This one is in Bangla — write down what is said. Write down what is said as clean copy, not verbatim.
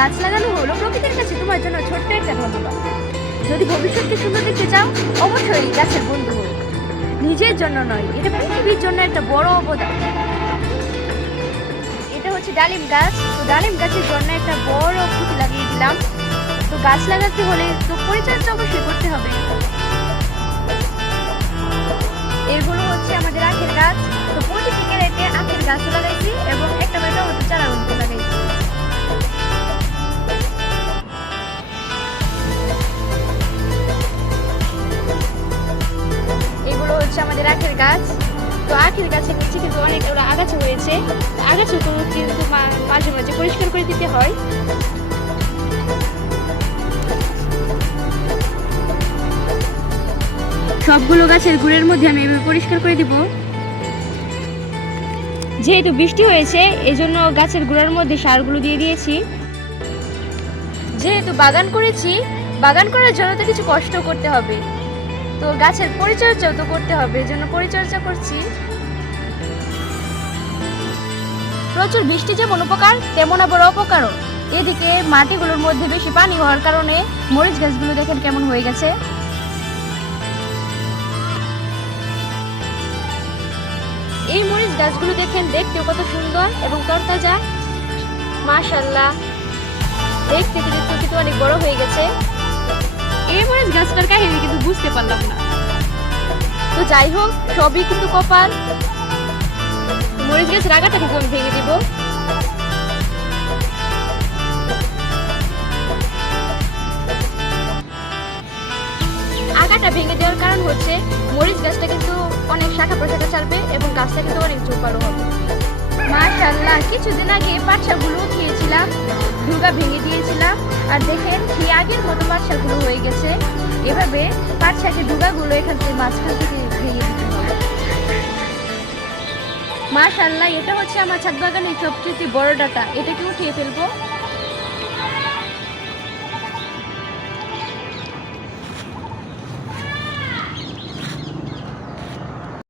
গাছ লাগানো হলো প্রকৃতির কাছে তোমার জন্য ছোট্ট একটা ধন্যবাদ। যদি ভবিষ্যৎকে সুন্দর দেখতে চাও অবশ্যই গাছের বন্ধু হোক। নিজের জন্য নয়, এটা পৃথিবীর জন্য একটা বড় অবদান। এটা হচ্ছে ডালিম গাছ। তো ডালিম গাছের জন্য একটা বড় খুঁটি লাগিয়ে দিলাম। তো গাছ লাগাতে হলে তো পরিচর্যা অবশ্যই করতে হবে। এগুলো হচ্ছে আমাদের আখের গাছ। তো প্রতি থেকে রেখে আখের গাছও লাগাইছি এবং একটা বেটা হচ্ছে চারা লাগাইছি। এগুলো হচ্ছে আমাদের আখের গাছ। তো আখের গাছের নিচে কিন্তু অনেকগুলো আগাছা হয়েছে। আগাছাগুলো কিন্তু মাঝে মাঝে পরিষ্কার করে দিতে হয়। সবগুলো গাছের গুড়ের মধ্যে আমি এভাবে পরিষ্কার করে দিব। যেহেতু বৃষ্টি হয়েছে এজন্য গাছের গুঁড়ার মধ্যে সারগুলো দিয়ে দিয়েছি। যেহেতু বাগান করেছি, বাগান করার জন্য তো কিছু কষ্ট করতে হবে, তো গাছের পরিচর্যাও তো করতে হবে, এজন্য পরিচর্যা করছি। প্রচুর বৃষ্টি যেমন উপকার তেমন আবার অপকারও। এদিকে মাটিগুলোর মধ্যে বেশি পানি হওয়ার কারণে মরিচ গাছগুলো দেখেন কেমন হয়ে গেছে। এই মরিচ গাছগুলো দেখেন দেখতেও কত সুন্দর এবং তরতাজা, মাশাআল্লাহ। দেখতে কিন্তু অনেক বড় হয়ে গেছে। এই মরিচ গাছটার কাহিনী কিন্তু বুঝতে পারলাম না। তো যাই হোক, সবই কিন্তু কপাল। মরিচ গাছের আগাটাকে আমি ভেঙে দিব। আগাটা ভেঙে দেওয়ার কারণ হচ্ছে মরিচ গাছটা কিন্তু অনেক শাখা প্রশাখা ছাড়বে এবং গাছটা কিন্তু অনেক জোপালো হবে। মাশাআল্লাহ, কিছুদিন আগে পাটশাকগুলো খেয়েছিলাম, ডুগা ভেঙে দিয়েছিলাম, আর দেখেন কি আগের মতো পাটশাকগুলো হয়ে গেছে। এভাবে পাটশাকের ডুগাগুলো এখান থেকে মাঝখান থেকে ভেঙে দিতে হবে। মাশাআল্লাহ, এটা হচ্ছে আমার ছাদ বাগানের সবচেয়ে বড় ডাটা, এটাকে উঠিয়ে ফেলবো।